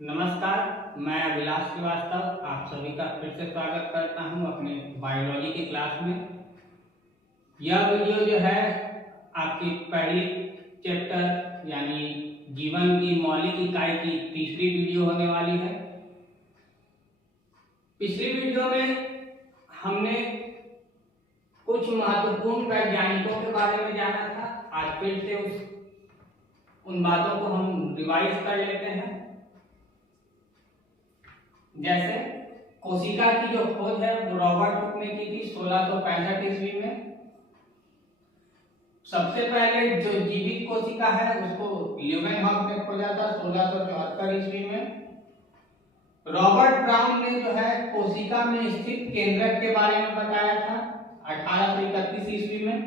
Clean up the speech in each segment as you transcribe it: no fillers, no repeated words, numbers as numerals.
नमस्कार, मैं अभिलाष श्रीवास्तव आप सभी का फिर से स्वागत करता हूं अपने बायोलॉजी की क्लास में। यह वीडियो जो है आपकी पहली चैप्टर यानी जीवन की मौलिक इकाई की तीसरी वीडियो होने वाली है। पिछली वीडियो में हमने कुछ महत्वपूर्ण वैज्ञानिकों के बारे में जाना था। आज फिर से उन बातों को हम रिवाइज कर लेते हैं। जैसे कोशिका की जो खोज है वो रॉबर्ट हुक ने की थी 1665 ईस्वी में। सबसे पहले जो जीवित कोशिका है उसको ल्यूमेनहॉफ ने खोजा था 1674 ईस्वी में। रॉबर्ट ब्राउन ने जो है कोशिका में स्थित केंद्रक के बारे में बताया था 1831 ईस्वी में।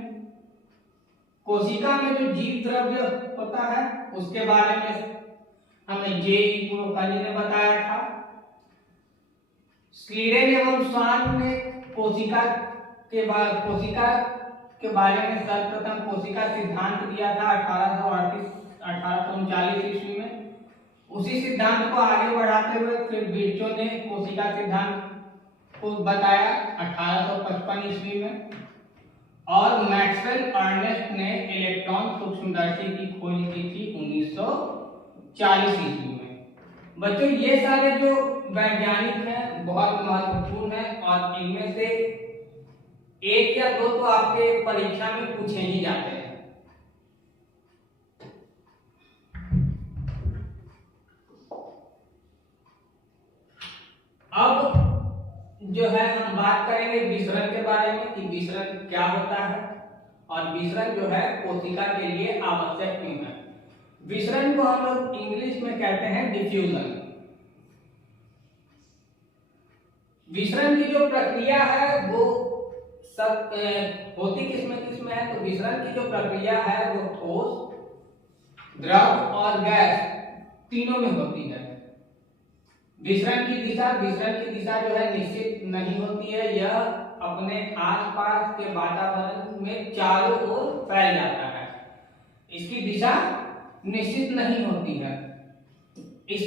कोशिका में जो जीव द्रव्य होता है उसके बारे में हमें जे.ई. कुरोकानी ने बताया था। स्लीडेन एवं स्वान ने कोशिका के बारे में सर्वप्रथम कोशिका सिद्धांत दिया था 1839 ईस्वी में। उसी सिद्धांत को आगे बढ़ाते हुए फिर विर्चो ने कोशिका सिद्धांत को बताया 1855 ईस्वी में। और मैक्सवेल अर्नेस्ट ने इलेक्ट्रॉन सूक्ष्मदर्शी की खोज की थी 1940 ईस्वी में। बच्चों ये सारे जो वैज्ञानिक हैं बहुत महत्वपूर्ण हैं और इनमें से एक या दो तो आपके परीक्षा में पूछे ही जाते हैं। अब जो है हम बात करेंगे विसरण के बारे में कि विसरण क्या होता है और विसरण जो है कोशिका के लिए आवश्यक क्यों है। विसरण को हम लोग इंग्लिश में कहते हैं डिफ्यूजन। विसरण की जो प्रक्रिया है वो सब होती किसमें है तो विसरण की जो प्रक्रिया है वो ठोस, द्रव और गैस तीनों में होती है। विसरण की दिशा जो है निश्चित नहीं होती है। यह अपने आसपास के वातावरण में चारों ओर फैल जाता है। इसकी दिशा निश्चित नहीं होती है। इस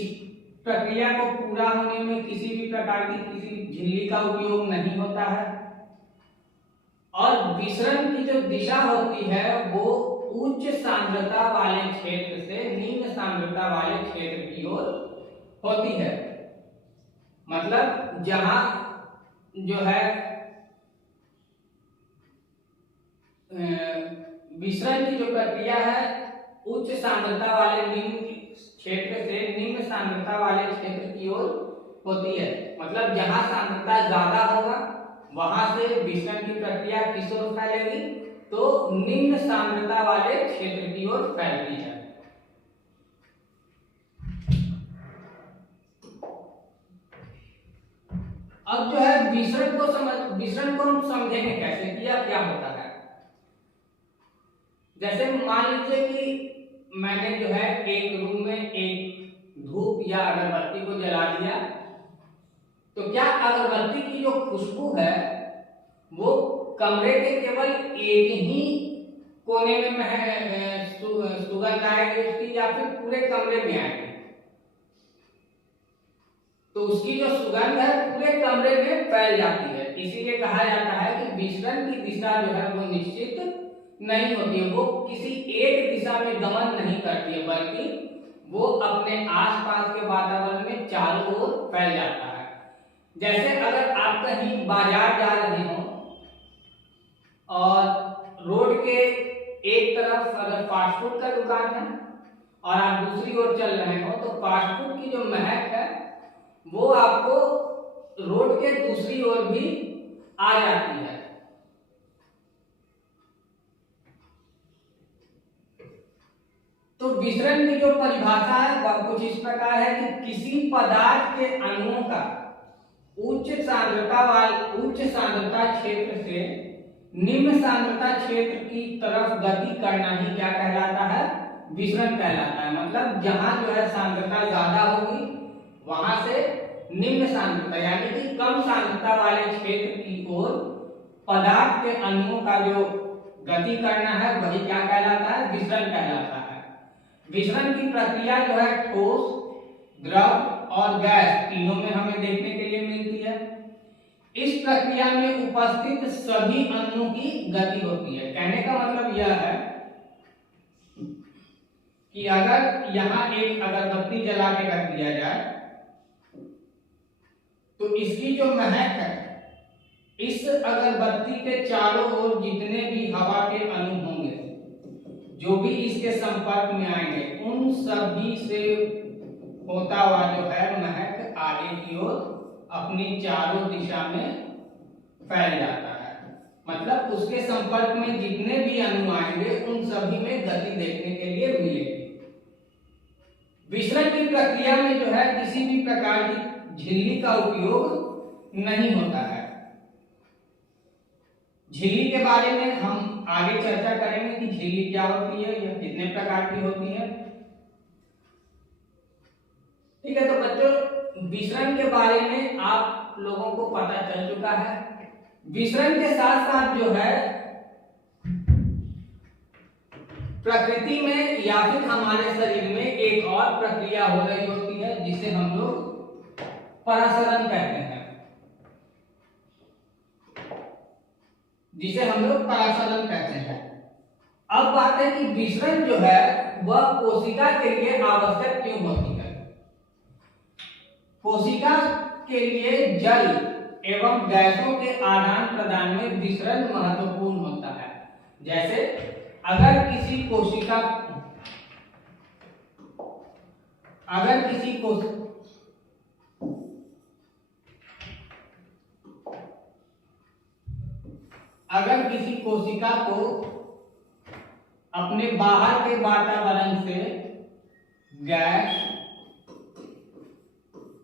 प्रक्रिया को पूरा होने में किसी भी प्रकार की किसी झिल्ली का उपयोग नहीं होता है। और विसरण की जो दिशा होती है वो उच्च सांद्रता वाले क्षेत्र से निम्न सांद्रता वाले क्षेत्र की ओर होती है। मतलब जहां जो है विसरण की जो प्रक्रिया है उच्च सांद्रता वाले निम्न क्षेत्र से निम्न सांद्रता वाले क्षेत्र की ओर होती है। मतलब जहां सांद्रता ज्यादा होगा वहां से विसरण की प्रक्रिया किस ओर फैलेगी तो निम्न सांद्रता वाले क्षेत्र की ओर फैलती है। अब जो है विसरण को हम समझेंगे कैसे किया क्या होता है। जैसे मान लीजिए कि मैंने जो है एक रूम में एक धूप या अगरबत्ती को जला दिया तो क्या अगरबत्ती की जो खुशबू है वो कमरे के केवल एक ही कोने में सुगंध आएगी उसकी या फिर पूरे कमरे में आएगी। तो उसकी जो सुगंध है पूरे कमरे में फैल जाती है। इसीलिए कहा जाता है कि विसरण की दिशा जो है वो निश्चित नहीं होती है। वो किसी एक दिशा में गमन नहीं करती है बल्कि वो अपने आसपास के वातावरण में चारों ओर फैल जाता है। जैसे अगर आप कहीं बाजार जा रहे हो और रोड के एक तरफ अगर फास्ट फूड का दुकान है और आप दूसरी ओर चल रहे हो तो फास्ट फूड की जो महक है वो आपको रोड के दूसरी ओर भी आ जाती है। तो विसरण की जो परिभाषा है वह कुछ इस प्रकार है कि किसी पदार्थ के अणुओं का उच्च सांद्रता क्षेत्र से निम्न सांद्रता क्षेत्र की तरफ गति करना ही क्या कहलाता है विसरण कहलाता है। मतलब जहां जो है सांद्रता ज्यादा होगी वहां से निम्न सांद्रता यानी कि कम सांद्रता वाले क्षेत्र की ओर पदार्थ के अणुओं का जो गति करना है वही क्या कहलाता है विसरण कहलाता है। विसरण की प्रक्रिया जो है ठोस, द्रव और गैस तीनों में हमें देखने के लिए मिलती है। इस प्रक्रिया में उपस्थित सभी अणुओं की गति होती है। कहने का मतलब यह है कि अगर यहाँ एक अगरबत्ती जला के रख दिया जाए तो इसकी जो महक है, इस अगरबत्ती के चारों ओर जितने भी हवा के अणु होंगे, जो भी इसके संपर्क में आएंगे, उन सभी से होता हुआ जो है महक आगे की ओर अपनी चारों दिशा में फैल जाता है। मतलब उसके संपर्क में जितने भी अणु आएंगे उन सभी में गति देखने के लिए मिलेगी। विसरण की प्रक्रिया में जो है किसी भी प्रकार की झिल्ली का उपयोग नहीं होता है। झिल्ली के बारे में हम आगे चर्चा करेंगे कि झिल्ली क्या होती है या कितने प्रकार की होती है। ठीक है, तो बच्चों विसरण के बारे में आप लोगों को पता चल चुका है। विसरण के साथ साथ जो है प्रकृति में या फिर हमारे शरीर में एक और प्रक्रिया हो रही होती है जिसे हम लोग परासरण कहते हैं, जिसे हम लोग परासरण कहते हैं। अब बात है कि विसरण जो है वह कोशिका के लिए आवश्यक क्यों होती है। कोशिका के लिए जल एवं गैसों के आदान प्रदान में विसरण महत्वपूर्ण होता है। जैसे अगर किसी कोशिका को अपने बाहर के वातावरण से गैस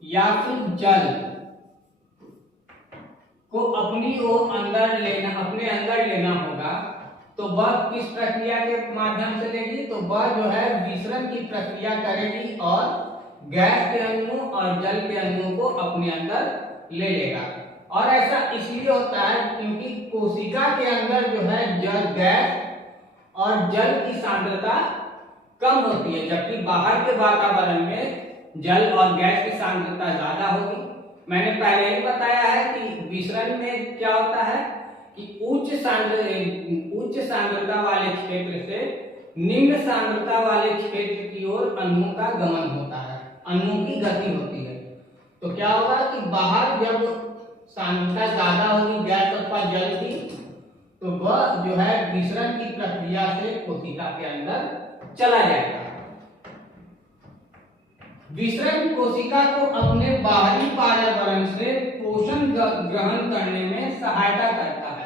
या फिर जल को अपने अंदर लेना होगा, तो वह किस प्रक्रिया के माध्यम से लेगी, तो वह जो है विसरण की प्रक्रिया करेगी और गैस के अणुओं और जल के अणुओं को अपने अंदर ले लेगा। और ऐसा इसलिए होता है क्योंकि कोशिका के अंदर जो है जल, गैस और जल की सांद्रता कम होती है, जबकि बाहर के वातावरण में जल और गैस की सांद्रता ज्यादा होगी। मैंने पहले ही बताया है कि विसरण में क्या होता है कि उच्च सांद्रता वाले क्षेत्र से निम्न सांद्रता वाले क्षेत्र की ओर अणुओं का गमन होता है, अणुओं की गति होती है। तो क्या होगा कि बाहर जब सांद्रता ज्यादा होगी गैस अथवा जल की, तो वह जो है विसरण की प्रक्रिया से कोशिका के अंदर चला जाएगा। विसरण कोशिका को अपने बाहरी पर्यावरण से पोषण ग्रहण करने में सहायता करता है।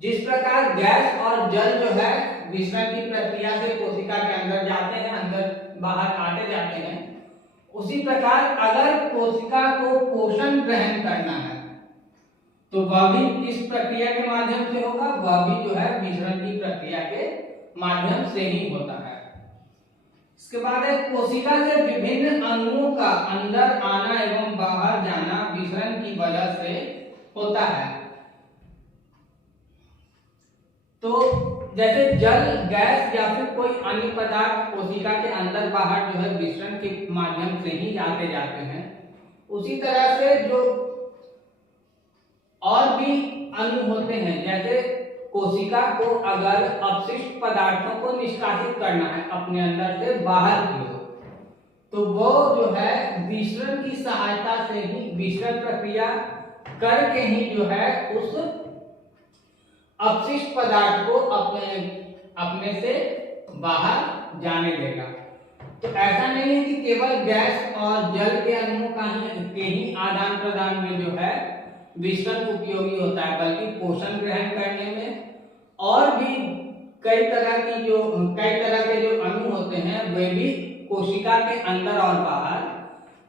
जिस प्रकार गैस और जल जो है विसरण की प्रक्रिया से कोशिका के अंदर जाते हैं, अंदर बाहर आते जाते हैं, उसी प्रकार अगर कोशिका को पोषण ग्रहण करना है तो वह भी किस प्रक्रिया के माध्यम से होगा, वह भी जो है विसरण की प्रक्रिया के माध्यम से ही होता है। इसके बाद है कोशिका से विभिन्न अणुओं का अंदर आना एवं बाहर जाना विसरण की वजह से होता है। तो जैसे जल, गैस या फिर कोई अन्य पदार्थ कोशिका के अंदर बाहर जो है विसरण के माध्यम से ही आते जाते हैं, उसी तरह से जो और भी अणु होते हैं, जैसे कोशिका को अगर अपशिष्ट पदार्थों को निष्कासित करना है अपने अंदर से बाहर की ओर, तो वो जो है विसरण की सहायता से ही, विसरण प्रक्रिया करके ही जो है उस अपशिष्ट पदार्थ को अपने से बाहर जाने देगा। तो ऐसा नहीं है कि केवल गैस और जल के अणुओं के ही आदान प्रदान में जो है विसरण उपयोगी होता है, बल्कि पोषण ग्रहण करने में और भी कई तरह के जो अणु होते हैं वे भी कोशिका के अंदर और बाहर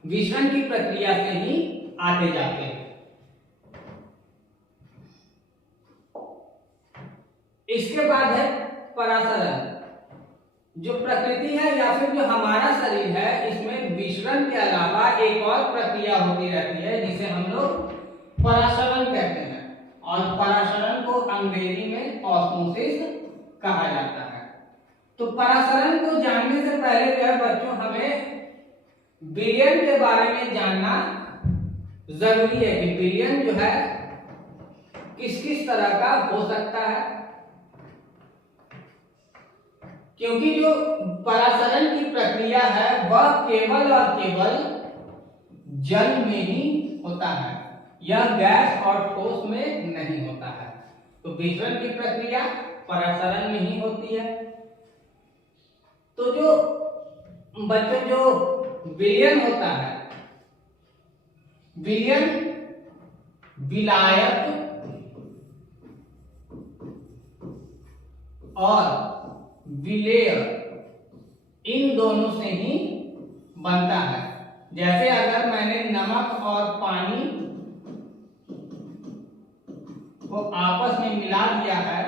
विसरण की प्रक्रिया से ही आते जाते हैं। इसके बाद है परासरण। जो प्रकृति है या फिर जो हमारा शरीर है, इसमें विसरण के अलावा एक और प्रक्रिया होती रहती है जिसे हम लोग परासरण कहते हैं, और परासरण को अंग्रेजी में ऑस्मोसिस कहा जाता है। तो परासरण को जानने से पहले जो है बच्चों हमें विलयन के बारे में जानना जरूरी है कि विलयन जो है किस किस तरह का हो सकता है, क्योंकि जो परासरण की प्रक्रिया है वह केवल और केवल जल में ही होता है, यह गैस और ठोस में नहीं होता है। तो विसरण की प्रक्रिया परासरण में ही होती है। तो जो बच्चों जो विलयन होता है, विलयन विलायक और विलेय इन दोनों से ही बनता है। जैसे अगर मैंने नमक और पानी को आपस में मिला दिया है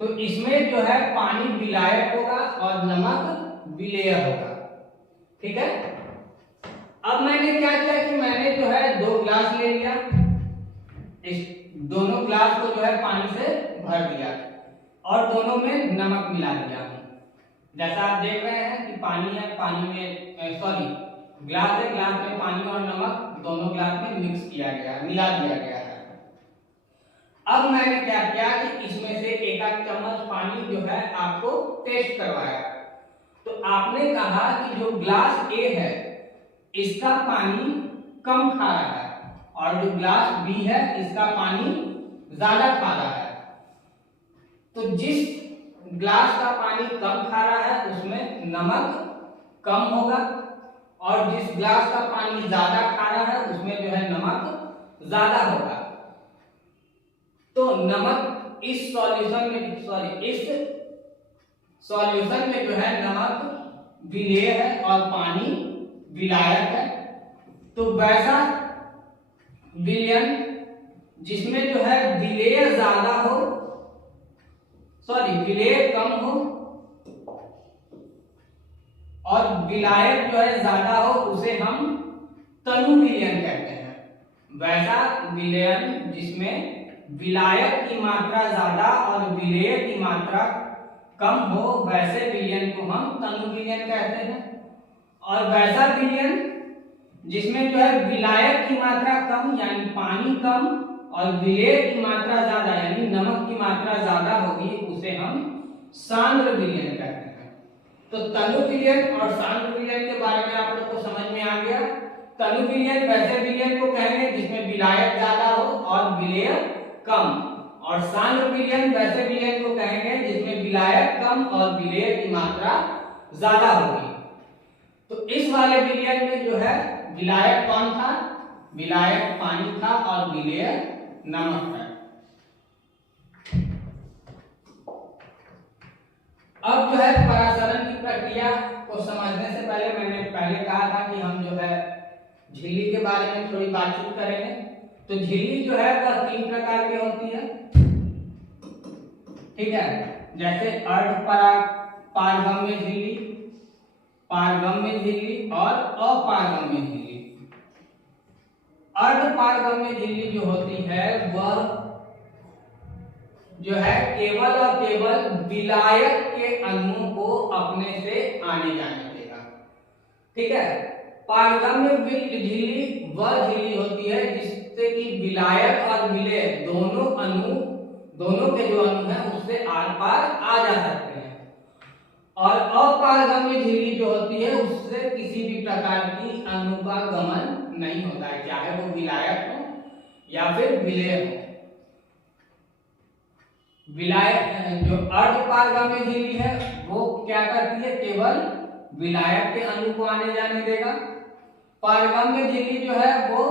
तो इसमें जो है पानी विलायक होगा और नमक विलेय होगा। ठीक है। अब मैंने क्या किया कि मैंने जो है 2 गिलास ले लिया, इस दोनों गिलास को जो है पानी से भर दिया और दोनों में नमक मिला दिया। जैसा आप देख रहे हैं कि पानी है, पानी में गिलास है, गिलास में पानी और नमक दोनों गिलास में मिक्स किया गया, मिला दिया गया है। अब मैंने क्या किया कि इसमें से एक चम्मच पानी जो है आपको टेस्ट करवाया। तो आपने कहा कि जो ग्लास ए है इसका पानी कम खा रहा है और जो ग्लास बी है इसका पानी ज्यादा खा रहा है। तो जिस ग्लास का पानी कम खा रहा है उसमें नमक कम होगा और जिस ग्लास का पानी ज्यादा खा रहा है उसमें जो है नमक ज्यादा होगा। तो नमक इस सॉल्यूशन में जो है नमक विलेय है और पानी विलायक है। तो वैसा विलयन जिसमें जो है विलेय ज्यादा हो, विलेय कम हो और विलायक जो है ज्यादा हो, उसे हम तनु विलयन कहते हैं। वैसा विलयन जिसमें विलायक की मात्रा ज्यादा और विलेय की मात्रा कम हो, वैसे विलयन को हम तनु विलयन कहते हैं। और वैसा विलयन जिसमें जो है विलायक की मात्रा कम यानी पानी कम और विलेय की मात्रा ज्यादा यानी नमक की मात्रा ज्यादा होगी, उसे हम सांद्र विलयन कहते हैं। तो तनु विलयन और सांद्र विलयन के बारे में आप लोग को समझ में आ गया। तनु विलयन वैसे विलयन को कहेंगे जिसमें विलायक ज्यादा हो और विलेय कम, और सांद्र विलयन वैसे विलयन को कहेंगे जिसमें विलायक कम और विलेय की मात्रा ज्यादा होगी। तो इस वाले विलयन में जो है विलायक कौन था? विलायक पानी था और विलेय नमक है। अब जो है परासरण की प्रक्रिया को समझने से पहले मैंने पहले कहा था कि हम जो है झिल्ली के बारे में थोड़ी बातचीत करेंगे। तो झिल्ली जो है वह 3 प्रकार की होती है। ठीक है, जैसे पारगम्य झिल्ली, पारगम्य झिल्ली और अपारगम्य झिल्ली। अर्धपारगम्य झिल्ली जो होती है वह जो है केवल और केवल विलायक के अणुओं को अपने से आने जाने देगा। ठीक है, पारगम्य झिल्ली वह झिल्ली होती है जिससे कि विलायक और विलेय दोनों के जो अणु हैं उससे आर पार आ जा सकते हैं। और अपारगम्य झिल्ली जो होती है उससे किसी भी प्रकार की अणु का गमन नहीं होता है, चाहे वो विलायक हो या फिर विलेय हो। विलायक जो अर्धपारगम्य झिल्ली है वो क्या करती है? केवल विलायक के अणु को आने जाने देगा। पारगम्य झिल्ली जो है वो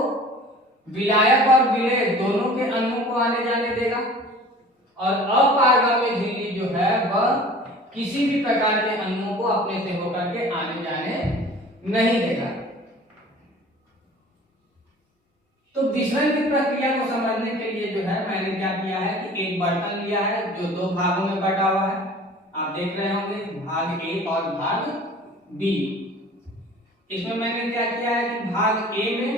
विलायक और विलेय दोनों के अणुओं को आने जाने देगा। और अपारगम्य झिल्ली जो है वह किसी भी प्रकार के अणुओं को अपने से होकर के आने जाने नहीं देगा। तो विसरण की प्रक्रिया को समझने के लिए जो है मैंने क्या किया है कि एक बर्तन लिया है जो 2 भागों में बटा हुआ है। आप देख रहे होंगे भाग ए और भाग बी। इसमें मैंने क्या किया है कि भाग ए में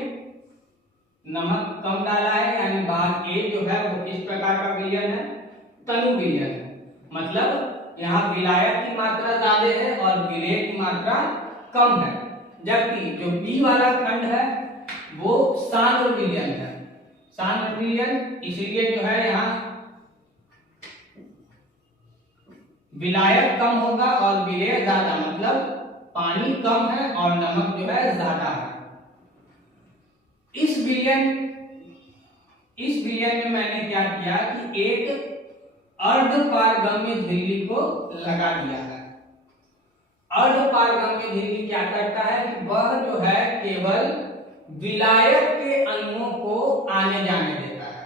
नमक कम डाला है, यानी भाग ए जो है वो किस प्रकार का विलयन है? तनु विलयन है। मतलब यहाँ विलायक की मात्रा ज्यादा है और विलेय की मात्रा कम है, जबकि जो बी वाला खंड है वो सांद्र विलयन है। सांद्र विलयन इसलिए जो है यहाँ विलायक कम होगा और विलेय ज्यादा, मतलब पानी कम है और नमक जो है ज्यादा है। इस विलयन में मैंने क्या किया कि एक अर्धपारगम्य झिल्ली को लगा दिया है। अर्धपारगम्य झिल्ली क्या करता है कि वह जो है केवल विलायक के अणुओं को आने जाने देता है।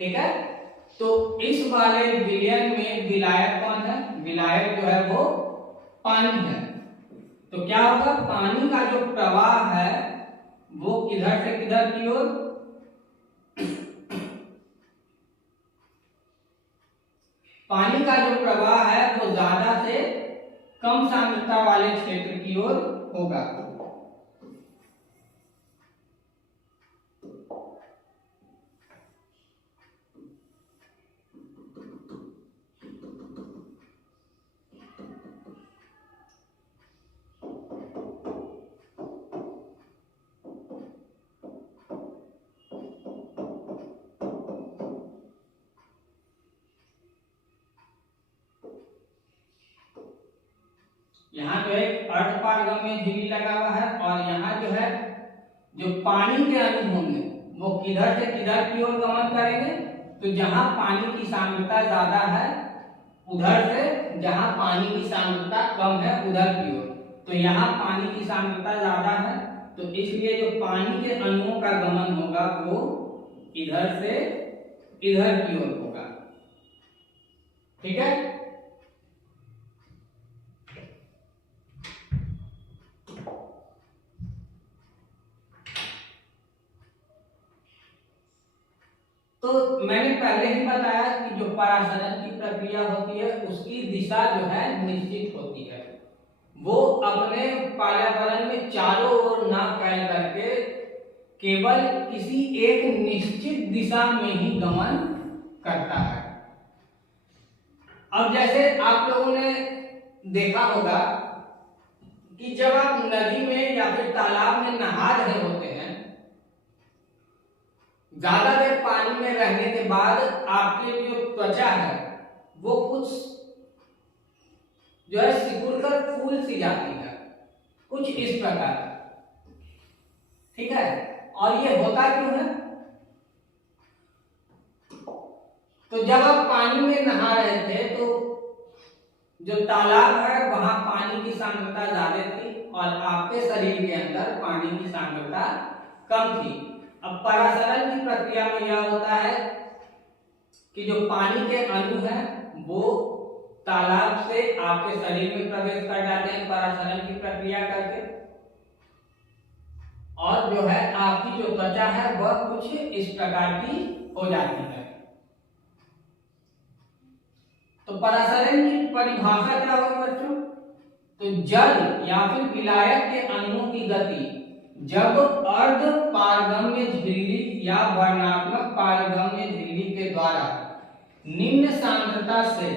ठीक है, तो इस वाले विलयन में विलायक कौन है? विलायक जो है वो पानी है। तो क्या होगा, पानी का जो प्रवाह है वो किधर से किधर की ओर, पानी का जो प्रवाह है वो ज्यादा से कम सांद्रता वाले क्षेत्र की ओर होगा। यहाँ जो एक अर्धपारगम्य झिल्ली लगा हुआ है और यहाँ जो है जो पानी के अणु होंगे वो किधर से किधर की ओर गमन करेंगे, तो जहां पानी की सांद्रता ज्यादा है उधर से जहां पानी की सांद्रता कम है उधर की ओर। तो यहाँ पानी की सांद्रता ज्यादा है तो इसलिए जो पानी के अणुओं का गमन होगा वो इधर से इधर की ओर होगा। ठीक है, तो मैंने पहले ही बताया कि जो परासरण की प्रक्रिया होती है उसकी दिशा जो है निश्चित होती है। वो अपने पर्यावरण में चारों ओर ना फैल करके केवल किसी एक निश्चित दिशा में ही गमन करता है। अब जैसे आप लोगों ने देखा होगा कि जब आप नदी में या फिर तालाब में नहा रहे होते हैं, ज्यादा देर पानी में रहने के बाद आपकी जो त्वचा है वो कुछ जो है सिकुड़ कर फूल सी जाती है, कुछ इस प्रकार। ठीक है, और ये होता क्यों है? तो जब आप पानी में नहा रहे थे तो जो तालाब है वहां पानी की सांद्रता ज्यादा थी और आपके शरीर के अंदर पानी की सांद्रता कम थी। अब परासरण की प्रक्रिया में यह होता है कि जो पानी के अणु हैं वो तालाब से आपके शरीर में प्रवेश कर जाते हैं परासरण की प्रक्रिया करके, और जो है आपकी जो त्वचा है वह कुछ इस प्रकार की हो जाती है। तो परासरण की परिभाषा क्या होगी बच्चों? तो जल या फिर विलायक के अणुओं की गति जब अर्ध पारगम्य झिल्ली या वर्णात्मक पारगम्य झिल्ली के द्वारा निम्न सांद्रता से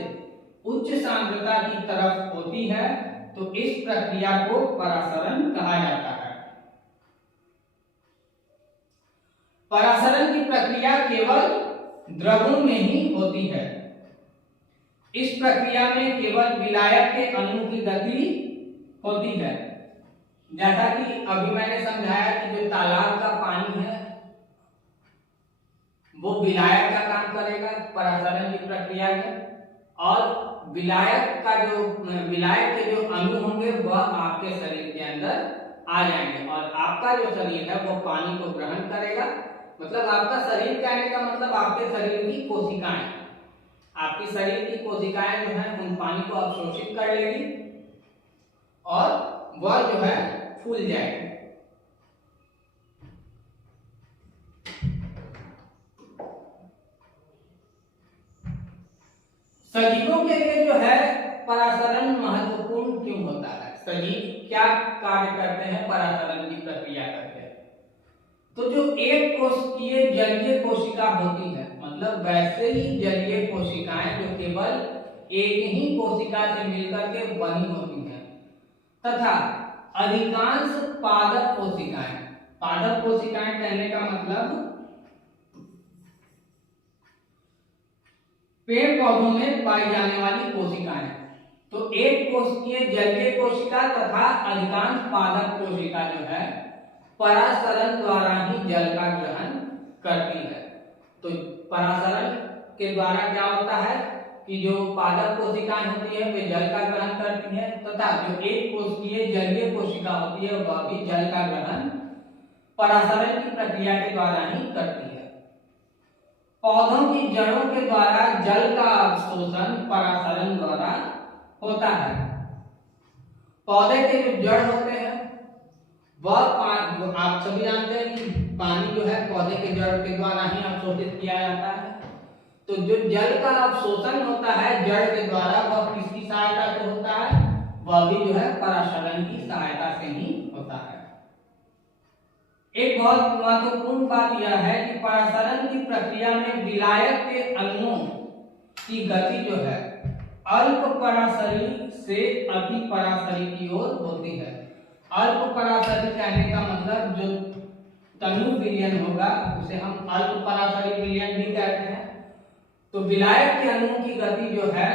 उच्च सांद्रता की तरफ होती है तो इस प्रक्रिया को परासरण कहा जाता है। परासरण की प्रक्रिया केवल द्रवों में ही होती है। इस प्रक्रिया में केवल विलायक के अणु की गति होती है। जैसा कि अभी मैंने समझाया कि जो तालाब का पानी है वो विलायक का काम करेगा परासरण की प्रक्रिया में, और विलायक के जो अणु होंगे वह आपके शरीर के अंदर आ जाएंगे और आपका जो शरीर है वो पानी को ग्रहण करेगा। मतलब आपका शरीर कहने का मतलब आपके शरीर की कोशिकाएं, आपकी शरीर की कोशिकाएं जो है उन पानी को अवशोषित कर लेगी और वह जो है फूल जाएगी। सजीवों के लिए जो है परासरण महत्वपूर्ण क्यों होता है? सजीव क्या कार्य करते हैं परासरण की प्रक्रिया करते हैं? तो जो एक कोशिकीय जलीय कोशिका होती है, मतलब वैसे ही जलीय कोशिकाएं जो केवल एक ही कोशिका से मिलकर के बनी होती हैं तथा अधिकांश पादप कोशिकाएं कहने का मतलब पेड़ पौधों में पाई जाने वाली कोशिकाएं। तो एक कोशिकीय जलीय कोशिका तथा अधिकांश पादप कोशिका जो है परासरण द्वारा ही जल का ग्रहण करती है। तो परासरण के द्वारा क्या होता है कि जो पादप कोशिकाएं होती है वे जल का ग्रहण करती हैं तथा जो एक कोशिकीय जलीय कोशिका होती है वह भी जल का ग्रहण परासरण की प्रक्रिया के द्वारा ही करती है। पौधों की जड़ों के द्वारा जल का अवशोषण परासरण द्वारा होता है। पौधे के जो जड़ होते हैं वह आप सभी जानते हैं कि पानी जो है पौधे के जड़ के द्वारा ही अवशोषित किया जाता है। तो जो जल का अवशोषण होता है जड़ के द्वारा वह किसकी सहायता से होता है? वह भी जो है परासरण की सहायता से ही होता है। एक बहुत महत्वपूर्ण बात यह है कि परासरण की प्रक्रिया में विलायक के अणुओं की गति जो है अल्प परासरी से अति परासरी की ओर होती है। अल्प परासरी कहने का मतलब जो तनु विलयन होगा उसे हम अल्प परासरी विलयन भी कहते हैं। तो विलायक के अणुओं की गति जो है